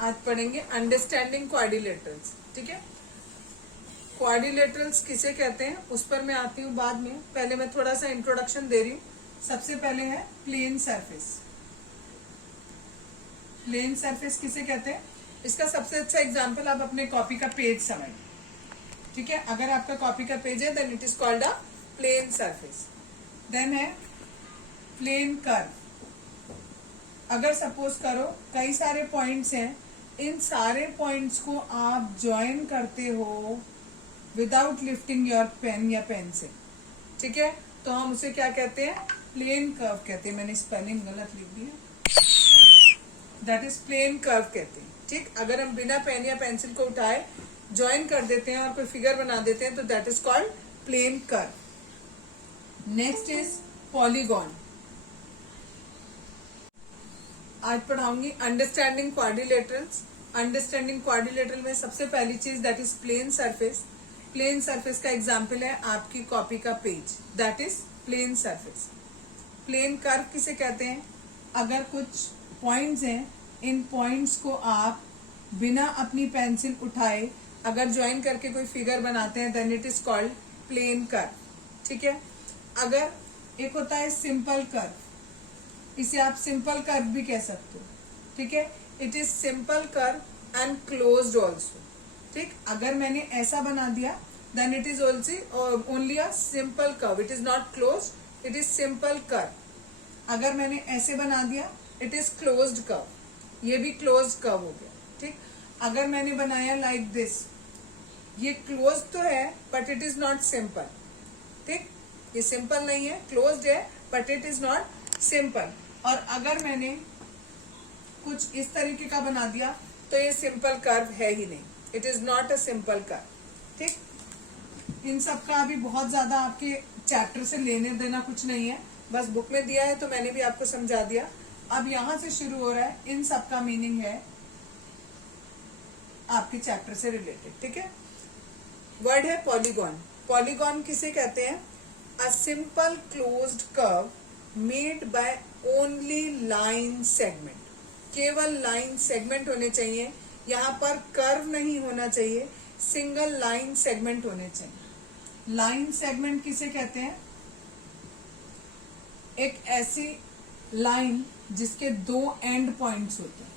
आज पढ़ेंगे understanding quadrilaterals. ठीक है, क्वाड्रिलेटरल्स किसे कहते हैं उस पर मैं आती हूँ बाद में। पहले मैं थोड़ा सा इंट्रोडक्शन दे रही हूँ। सबसे पहले है प्लेन सरफेस। प्लेन सरफेस किसे कहते हैं, इसका सबसे अच्छा एग्जांपल आप अपने कॉपी का पेज समझ। ठीक है, अगर आपका कॉपी का पेज है then it is called a plane surface. Then है प्लेन कर्व। अगर सपोज करो कई सारे पॉइंट्स हैं, इन सारे पॉइंट्स को आप ज्वाइन करते हो विदाउट लिफ्टिंग योर पेन या पेंसिल। ठीक है, तो हम उसे क्या कहते हैं, प्लेन कर्व कहते हैं। मैंने स्पेलिंग गलत लिख दिया, दैट इज प्लेन कर्व कहते हैं। ठीक, अगर हम बिना पेन या पेंसिल को उठाए ज्वाइन कर देते हैं और कोई फिगर बना देते हैं तो that is called plane curve. Next is polygon. आज पढ़ाऊंगी अंडरस्टैंडिंग क्वाड्रिलेटरल्स। अंडरस्टैंडिंग क्वाड्रिलेटरल में सबसे पहली चीज that is plane surface. Plane surface का एग्जाम्पल है आपकी कॉपी का page, that is plane surface. Plane curve किसे कहते हैं, अगर कुछ पॉइंट्स हैं, इन पॉइंट्स को आप बिना अपनी पेंसिल उठाए अगर ज्वाइन करके कोई फिगर बनाते हैं then it is called plane curve. ठीक है, अगर एक होता है सिंपल कर्व, इसे आप सिंपल कर्व भी कह सकते हो। ठीक है, it is simple curve and closed also. ठीक, अगर मैंने ऐसा बना दिया then it is also only a simple curve, it is not close, it is simple curve. अगर मैंने ऐसे बना दिया इट इज क्लोज्ड कर्व, ये भी क्लोज्ड कर्व हो गया। ठीक, अगर मैंने बनाया लाइक दिस, ये क्लोज तो है but it is not simple. ठीक, ये सिंपल नहीं है, क्लोज्ड है but it is not simple. और अगर मैंने कुछ इस तरीके का बना दिया तो ये सिंपल कर्व है ही नहीं, it is not a simple curve. ठीक, इन सब का अभी बहुत ज्यादा आपके चैप्टर से लेने देना कुछ नहीं है, बस बुक में दिया है तो मैंने भी आपको समझा दिया। अब यहां से शुरू हो रहा है, इन सब का मीनिंग है आपके चैप्टर से रिलेटेड। ठीक है, वर्ड है पॉलीगॉन। पॉलीगॉन किसे कहते हैं, a simple closed curve made by only line segment. केवल लाइन सेगमेंट होने चाहिए, यहाँ पर कर्व नहीं होना चाहिए, सिंगल लाइन सेगमेंट होने चाहिए। लाइन सेगमेंट किसे कहते हैं, एक ऐसी लाइन जिसके दो एंड पॉइंट्स होते हैं।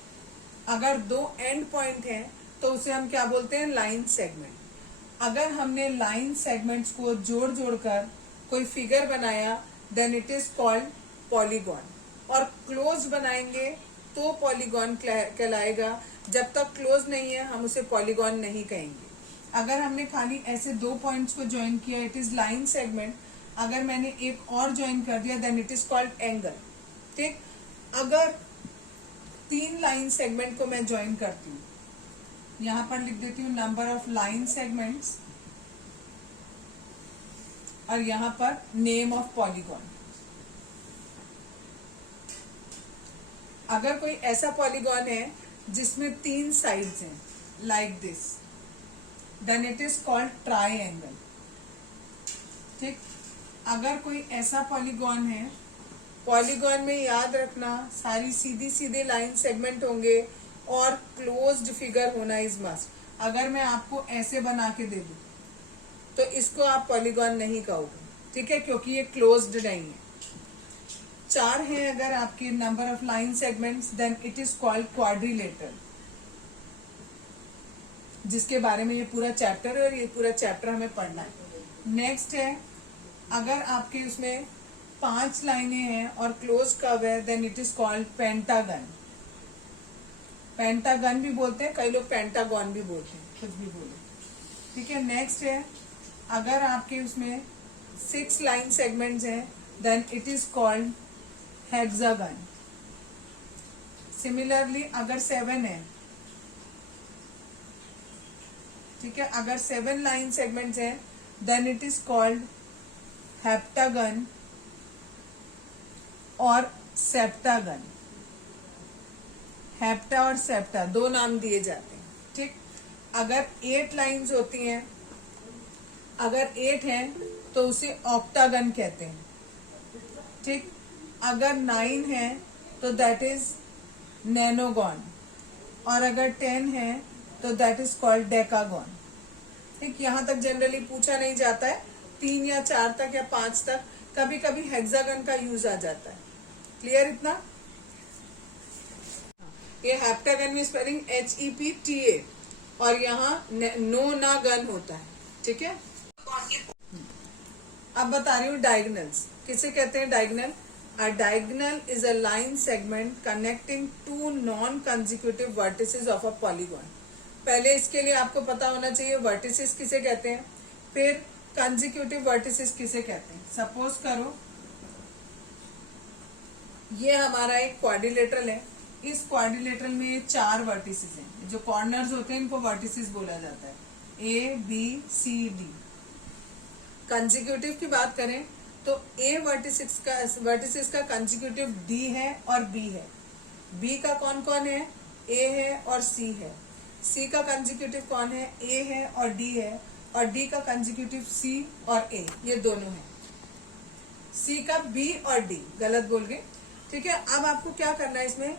अगर दो एंड पॉइंट हैं तो उसे हम क्या बोलते हैं, लाइन सेगमेंट। अगर हमने लाइन सेगमेंट्स को जोड़ जोड़कर कोई फिगर बनाया then it is called polygon. और क्लोज बनाएंगे तो पॉलीगॉन कहलाएगा, जब तक क्लोज नहीं है हम उसे पॉलीगॉन नहीं कहेंगे। अगर हमने खाली ऐसे दो पॉइंट्स को ज्वाइन किया इट इज लाइन सेगमेंट। अगर मैंने एक और ज्वाइन कर दिया then it is called angle. ठीक, अगर तीन लाइन सेगमेंट को मैं ज्वाइन करती हूँ, यहां पर लिख देती हूँ नंबर ऑफ लाइन सेगमेंट्स और यहां पर नेम ऑफ पॉलीगॉन। अगर कोई ऐसा पॉलीगॉन है जिसमें तीन साइड्स हैं like this then it is called triangle. ठीक, अगर कोई ऐसा पॉलीगॉन है, पॉलीगॉन में याद रखना सारी सीधी सीधे लाइन सेगमेंट होंगे और क्लोज्ड फिगर होना इज मस्ट। अगर मैं आपको ऐसे बना के दे दूं तो इसको आप पॉलीगॉन नहीं कहोगे। ठीक है, क्योंकि ये क्लोज्ड नहीं है। चार हैं अगर आपके number of line segments then it is called quadrilateral, जिसके बारे में ये पूरा चैप्टर है और ये पूरा चैप्टर हमें पढ़ना है। नेक्स्ट है, अगर आपके उसमें 5 लाइनें हैं और क्लोज कर्व है then it is called pentagon. Pentagon भी बोलते हैं, कई लोग पेंटागॉन भी बोलते हैं, कुछ भी बोले। ठीक है, नेक्स्ट है, अगर आपके उसमें 6 लाइन सेगमेंट्स हैं then it is called hexagon. Similarly अगर 7 है, ठीक है, अगर 7 लाइन सेगमेंट्स हैं then it is called heptagon और सेप्टागन। हेप्टा और सेप्टा दो नाम दिए जाते हैं। ठीक, अगर 8 लाइंस होती हैं, अगर 8 हैं तो उसे ऑक्टागन कहते हैं। ठीक, अगर 9 है तो दैट इज नैनोगॉन। और अगर 10 है तो दैट इज कॉल्ड डेकागॉन। ठीक, यहाँ तक जनरली पूछा नहीं जाता है, 3 या 4 तक या 5 तक, कभी कभी हेक्सागन का यूज आ जाता है। क्लियर इतना? ये हेप्टागन में स्पेलिंग HEPTA और यहाँ नो ना गन होता है। ठीक है, अब बता रही हूँ डायगनल्स किसे कहते हैं। Diagonal, a diagonal is a line segment connecting two non consecutive vertices of a polygon. पहले इसके लिए आपको पता होना चाहिए वर्टिसेस किसे कहते हैं, फिर कंसेक्यूटिव वर्टिसेस किसे कहते हैं। सपोज करो ये हमारा एक क्वाड्रिलेटरल है, इस क्वाड्रिलेटरल में 4 वर्टिसेस हैं, जो कॉर्नर्स होते हैं इनको वर्टिसेस बोला जाता है, ABCD। कंसेक्यूटिव की बात करें तो A वर्टिसेस का कंसेक्यूटिव D है और B है। B का कौन कौन है, A है और C है। C का कंसेक्यूटिव कौन है, A है और D है, और D का कंसेक्यूटिव C और A, ये दोनों है। C का B और D, गलत बोल गए। ठीक है, अब आपको क्या करना है इसमें,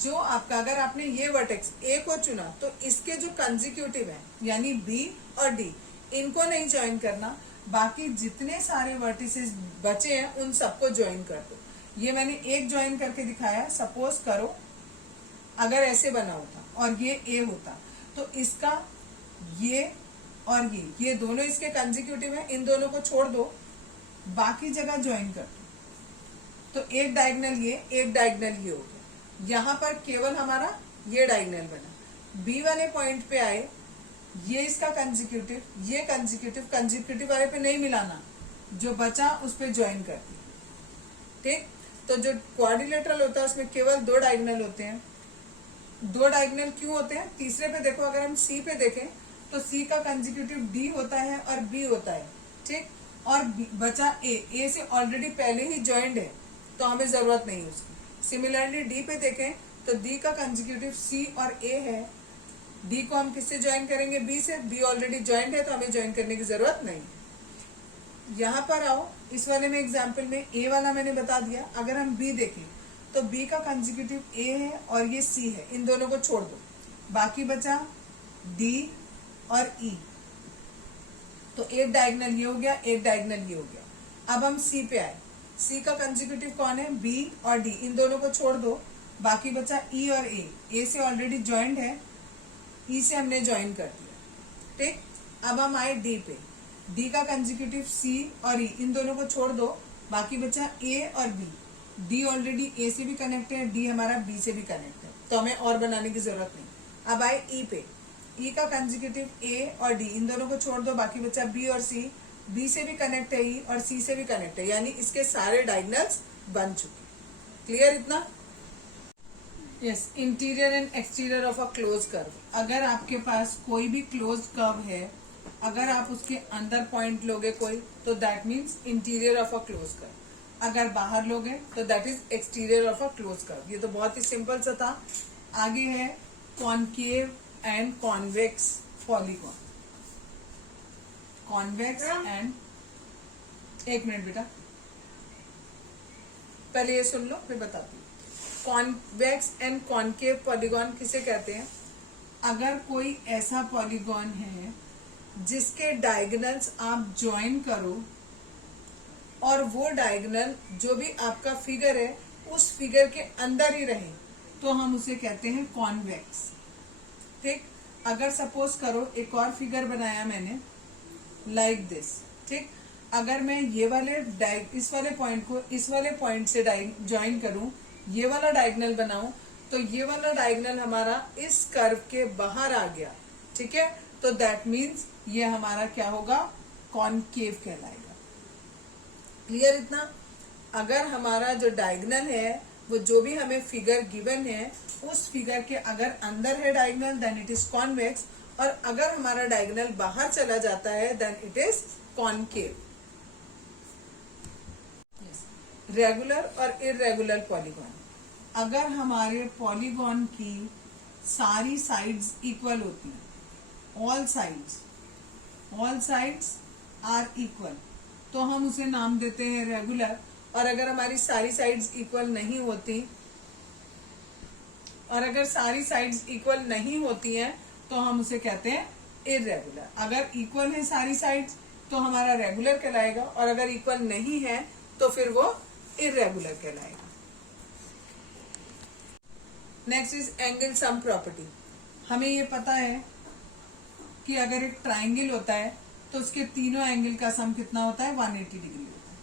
जो आपका अगर आपने ये वर्टेक्स A को चुना तो इसके जो कंसेक्यूटिव है यानी B और D, इनको नहीं ज्वाइन करना, बाकी जितने सारे वर्टिसेस बचे हैं उन सबको ज्वाइन कर दो। ये मैंने एक ज्वाइन करके दिखाया। सपोज करो अगर ऐसे बना होता और ये A होता तो इसका ये और ये दोनों इसके कंसेक्यूटिव है, इन दोनों को छोड़ दो, बाकी जगह ज्वाइन कर दो, तो एक डायगोनल ये, एक डायगोनल ये हो गया। यहाँ पर केवल हमारा ये डायगोनल बना। बी वाले पॉइंट पे आए, ये इसका कंसेक्यूटिव, ये कंसेक्यूटिव वाले पे नहीं मिलाना, जो बचा उस पे ज्वाइन कर दी। ठीक, तो जो क्वाड्रिलेटरल होता है उसमें केवल 2 डायगोनल होते हैं। 2 डायगोनल क्यों होते हैं, तीसरे पे देखो, अगर हम सी पे देखें तो सी का कंसेक्यूटिव डी होता है और बी होता है। ठीक, और बचा ए से ऑलरेडी पहले ही ज्वाइंट है तो हमें जरूरत नहीं उसकी। सिमिलरली डी पे देखें तो डी का कंसेक्यूटिव सी और ए है, डी को हम किससे ज्वाइन करेंगे, बी से। बी ऑलरेडी ज्वाइंट है तो हमें ज्वाइन करने की जरूरत नहीं। यहाँ पर आओ, इस वाले में एग्जाम्पल में ए वाला मैंने बता दिया। अगर हम बी देखें तो बी का कंसेक्यूटिव ए है और ये सी है, इन दोनों को छोड़ दो, बाकी बचा डी और ई। तो एक डायगोनल ये हो गया, एक डायगोनल ये हो गया। अब हम सी पे आए, सी का कंसेक्यूटिव कौन है, बी और डी, इन दोनों को छोड़ दो, बाकी बचा ई और ए से ऑलरेडी ज्वाइंट है, ई से हमने ज्वाइन कर दिया। ठीक, अब हम आए डी पे, डी का कंसेक्यूटिव सी और ई, इन दोनों को छोड़ दो, बाकी बचा ए और बी। डी ऑलरेडी ए से भी कनेक्ट है, डी हमारा बी से भी कनेक्ट है, तो हमें और बनाने की जरूरत नहीं। अब आए ई पे, ई का कंसेक्यूटिव ए और डी, इन दोनों को छोड़ दो, बाकी बचा बी और सी। बी से भी कनेक्ट है ई और सी से भी कनेक्ट है, यानी इसके सारे डायगोनल्स बन चुके। क्लियर इतना? Yes, interior and exterior of a close curve. अगर आपके पास कोई भी क्लोज कर्व है, अगर आप उसके अंदर पॉइंट लोगे कोई, तो that means interior of a close curve. अगर बाहर लोगे तो that is exterior of a close curve. ये तो बहुत ही सिंपल सा था। आगे है concave and convex polygon. Convex and, एक मिनट बेटा, पहले ये सुन लो फिर बताती हूँ। कॉन्वेक्स एंड कॉनकेव पॉलीगॉन किसे कहते हैं, अगर कोई ऐसा पॉलीगॉन है जिसके डायगोनल्स आप ज्वाइन करो और वो डायगोनल जो भी आपका फिगर है उस फिगर के अंदर ही रहे, तो हम उसे कहते हैं कॉन्वेक्स। ठीक, अगर सपोज करो एक और फिगर बनाया मैंने लाइक दिस। ठीक, अगर मैं ये वाले इस वाले पॉइंट को इस वाले पॉइंट से ज्वाइन करूं, ये वाला डायगोनल बनाऊं, तो ये वाला डायगोनल हमारा इस कर्व के बाहर आ गया। ठीक है, तो दैट मीन्स ये हमारा क्या होगा, कॉनकेव कहलाएगा। क्लियर इतना? अगर हमारा जो डायगोनल है वो जो भी हमें फिगर गिवन है उस फिगर के अगर अंदर है diagonal then it is convex, और अगर हमारा डायगोनल बाहर चला जाता है then it is concave. Regular और इरेगुलर पॉलीगॉन। अगर हमारे पॉलीगॉन की सारी साइड्स इक्वल होती हैं, ऑल साइड्स आर इक्वल, तो हम उसे नाम देते हैं रेगुलर। और अगर हमारी सारी साइड्स इक्वल नहीं होती और अगर सारी साइड्स इक्वल नहीं होती हैं तो हम उसे कहते हैं इररेगुलर। अगर इक्वल है सारी साइड्स तो हमारा रेगुलर कहलाएगा, और अगर इक्वल नहीं है तो फिर वो इररेगुलर कहलाएगा। Next is angle sum property. हमें ये पता है कि अगर एक ट्राइंगल होता है तो उसके तीनों एंगल का सम कितना होता है, 180 डिग्री होता है।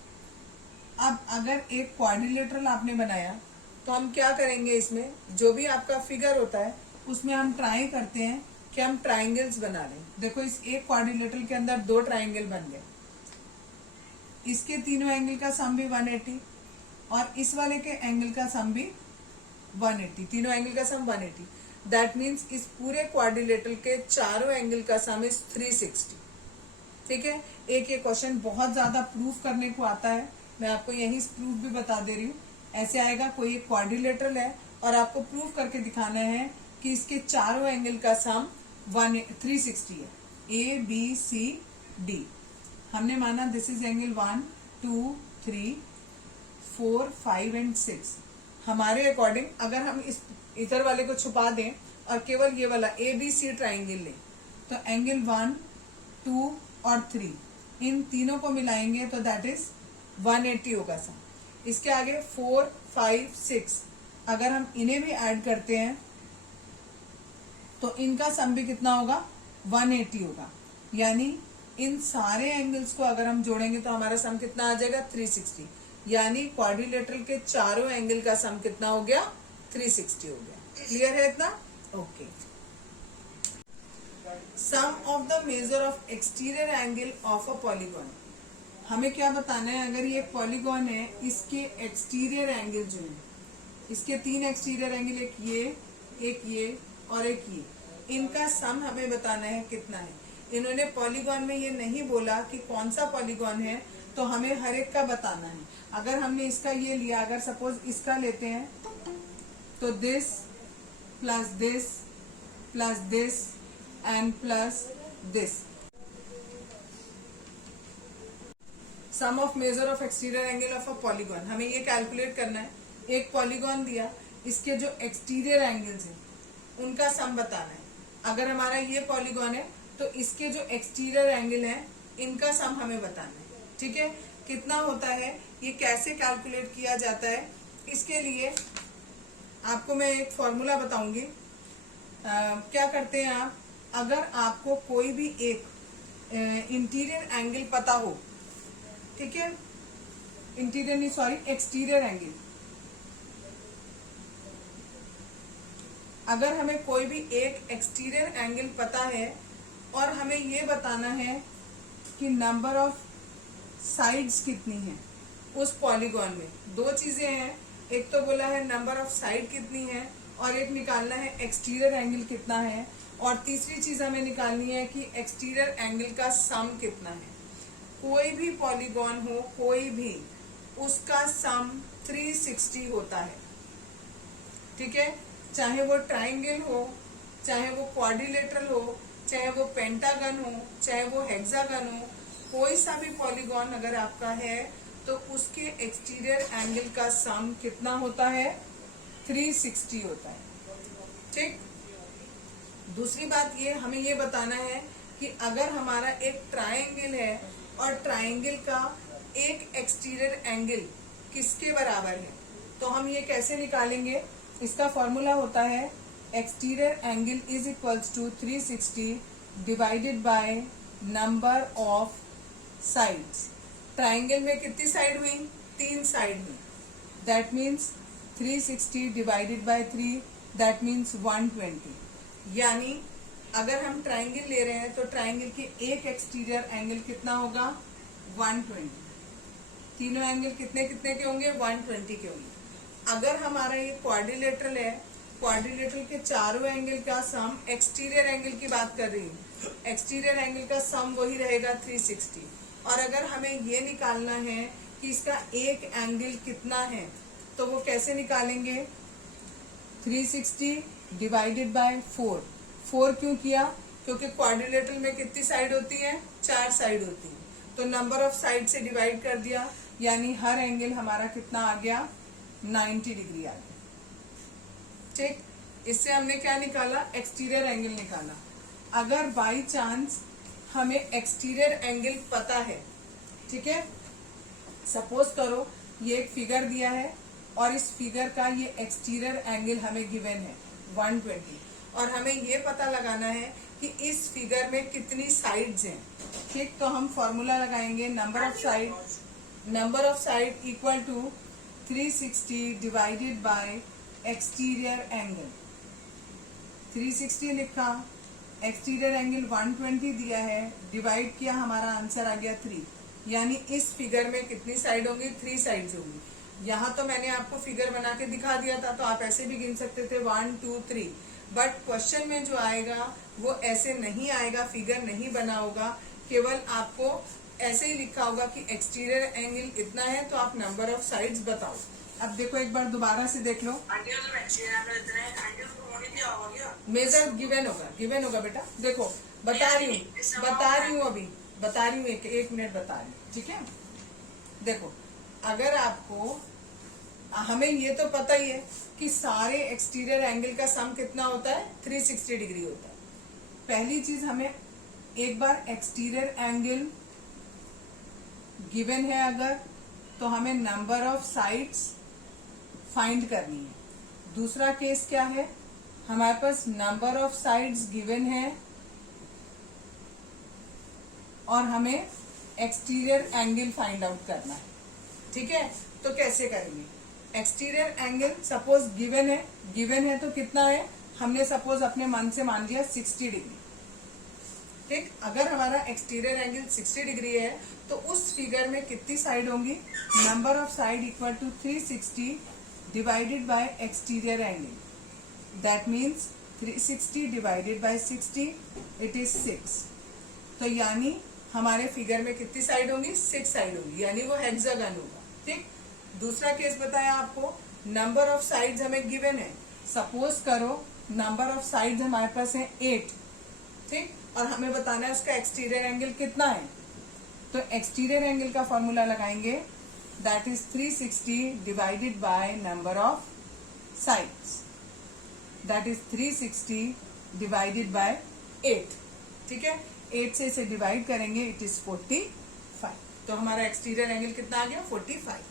अब अगर एक क्वाड्रिलेटरल आपने बनाया तो हम क्या करेंगे, इसमें जो भी आपका फिगर होता है उसमें हम ट्राई करते हैं कि हम ट्राइंगल्स बना लें। देखो इस एक क्वाड्रिलेटरल के अंदर 2 ट्राइंगल बन गए, इसके तीनों एंगल का सम भी 180 और इस वाले के एंगल का सम भी 180, तीनों एंगल का सम 180। दैट मीन्स इस पूरे क्वाड्रिलेटरल के चारों एंगल का सम इज 360। ठीक है, एक ये क्वेश्चन बहुत ज्यादा प्रूफ करने को आता है, मैं आपको यही प्रूफ भी बता दे रही हूँ। ऐसे आएगा, कोई एक क्वाड्रिलेटरल है और आपको प्रूफ करके दिखाना है कि इसके चारों एंगल का सम 360 है, ए बी सी डी। हमने माना दिस इज एंगल 1 2 3 4 5 एंड 6। हमारे अकॉर्डिंग अगर हम इस इधर वाले को छुपा दें और केवल ये वाला ए बी सी ट्राइंगल लें तो एंगल 1 2 और 3 इन तीनों को मिलाएंगे तो दैट इज 180 होगा सम। इसके आगे 4 5 6 अगर हम इन्हें भी ऐड करते हैं तो इनका सम भी कितना होगा, 180 होगा। यानी इन सारे एंगल्स को अगर हम जोड़ेंगे तो हमारा सम कितना आ जाएगा, 360। यानी क्वाड्रिलेटरल के चारों एंगल का सम कितना हो गया, 360 हो गया। क्लियर है इतना? Okay. Sum of the measure of exterior angle of a polygon. हमें क्या बताना है, अगर ये पॉलीगॉन है इसके एक्सटीरियर एंगल जो है, इसके 3 एक्सटीरियर एंगल, एक ये और एक ये, इनका सम हमें बताना है कितना है। इन्होंने पॉलीगॉन में ये नहीं बोला कि कौन सा पॉलीगॉन है, तो हमें हर एक का बताना है। अगर हमने इसका ये लिया, अगर सपोज इसका लेते हैं तो this plus this and plus this. Sum of measure of exterior angle of a polygon, हमें ये कैलकुलेट करना है। एक पॉलीगॉन दिया, इसके जो एक्सटीरियर एंगल्स हैं उनका सम बताना है। अगर हमारा ये पॉलीगॉन है तो इसके जो एक्सटीरियर एंगल हैं इनका सम हमें बताना है। ठीक है, कितना होता है, ये कैसे कैलकुलेट किया जाता है, इसके लिए आपको मैं एक फॉर्मूला बताऊंगी। क्या करते हैं आप, अगर आपको कोई भी एक इंटीरियर एंगल पता हो, ठीक है, इंटीरियर नहीं सॉरी एक्सटीरियर एंगल, अगर हमें कोई भी एक एक्सटीरियर एंगल पता है और हमें ये बताना है कि नंबर ऑफ साइड्स कितनी है उस पॉलीगॉन में, 2 चीजें हैं, एक तो बोला है नंबर ऑफ साइड कितनी है और एक निकालना है एक्सटीरियर एंगल कितना है, और तीसरी चीज हमें निकालनी है कि एक्सटीरियर एंगल का सम कितना है। कोई भी पॉलीगॉन हो, कोई भी, उसका सम 360 होता है। ठीक है, चाहे वो ट्राइंगल हो, चाहे वो क्वाड्रिलेटरल हो, चाहे वो पेंटागन हो, चाहे वो हेक्सागन हो, कोई सा भी पॉलीगॉन अगर आपका है तो उसके एक्सटीरियर एंगल का सम कितना होता है, 360 होता है। ठीक, दूसरी बात ये हमें ये बताना है कि अगर हमारा एक ट्राइंगल है और ट्राइंगल का एक एक्सटीरियर एंगल किसके बराबर है, तो हम ये कैसे निकालेंगे, इसका फॉर्मूला होता है exterior angle is equals to 360 divided by number of sides. Triangle में कितनी साइड हुई, 3 साइड हुई, that means 360 divided by 3, that means 120। यानी अगर हम ट्राइंगल ले रहे हैं तो ट्राइंगल के एक एक्सटीरियर एंगल कितना होगा, 120। तीनों एंगल कितने कितने के होंगे, 120 के होंगे। अगर हमारा ये क्वाड्रिलेटरल है, क्वाड्रिलेटरल के चारों एंगल का सम, एक्सटीरियर एंगल की बात कर रही हूँ, एक्सटीरियर एंगल का सम वही रहेगा 360। और अगर हमें ये निकालना है कि इसका एक एंगल कितना है तो वो कैसे निकालेंगे, 360 डिवाइडेड बाय 4। 4 क्यों किया, क्योंकि क्वाड्रिलेटरल में कितनी साइड होती है, 4 साइड होती है, तो नंबर ऑफ साइड से डिवाइड कर दिया, यानी हर एंगल हमारा कितना आ गया, 90 डिग्री आ गया। ठीक, इससे हमने क्या निकाला, एक्सटीरियर एंगल निकाला। अगर बाई चांस हमें एक्सटीरियर एंगल पता है, ठीक है, सपोज करो ये एक फिगर दिया है और इस फिगर का ये एक्सटीरियर एंगल हमें गिवन है 120, और हमें ये पता लगाना है कि इस फिगर में कितनी साइड्स हैं। ठीक, तो हम फॉर्मूला लगाएंगे, number of side equal to 360 divided by exterior angle. 360 लिखा, एक्सटीरियर एंगल 120 दिया है, डिवाइड किया, हमारा आंसर आ गया 3। यानी इस फिगर में कितनी साइड होंगी, 3 साइड्स होंगी। यहाँ तो मैंने आपको फिगर बना के दिखा दिया था, तो आप ऐसे भी गिन सकते थे 1 2 3, बट क्वेश्चन में जो आएगा वो ऐसे नहीं आएगा, फिगर नहीं बना होगा, केवल आपको ऐसे ही लिखा होगा कि एक्सटीरियर एंगल इतना है, तो आप नंबर ऑफ साइड्स बताओ। अब देखो एक बार दोबारा से देख लो, मेजर गिवन होगा बेटा। देखो बता रही हूँ एक मिनट बता रही हूँ, ठीक है। देखो अगर आपको, हमें ये तो पता ही है कि सारे एक्सटीरियर एंगल का सम कितना होता है, 360 डिग्री होता है। पहली चीज, हमें एक बार एक्सटीरियर एंगल गिवन है अगर, तो हमें नंबर ऑफ साइड्स फाइंड करनी है। दूसरा केस क्या है, हमारे पास नंबर ऑफ साइड्स गिवन है और हमें एक्सटीरियर एंगल फाइंड आउट करना है, ठीक है। तो कैसे करेंगे, एक्सटीरियर एंगल सपोज गिवन है तो कितना है, हमने सपोज अपने मन से मान लिया 60 डिग्री, ठीक। अगर हमारा एक्सटीरियर एंगल 60 डिग्री है तो उस फिगर में कितनी साइड होंगी, number of side equal to 360 divided by exterior angle, that means 360 divided by 60, it is 6। तो यानी हमारे फिगर में कितनी साइड होंगी, 6 साइड होंगी, यानी वो हेक्सागन होगा, ठीक। दूसरा केस बताया आपको, नंबर ऑफ साइड्स हमें गिवन है, सपोज करो नंबर ऑफ साइड्स हमारे पास है 8, ठीक, और हमें बताना है उसका एक्सटीरियर एंगल कितना है। तो एक्सटीरियर एंगल का फॉर्मूला लगाएंगे, that is 360 divided by number of sides, that is 360 divided bye 8, ठीक है। 8 से इसे डिवाइड करेंगे, इट इज 45। तो हमारा एक्सटीरियर एंगल कितना आ गया, 45।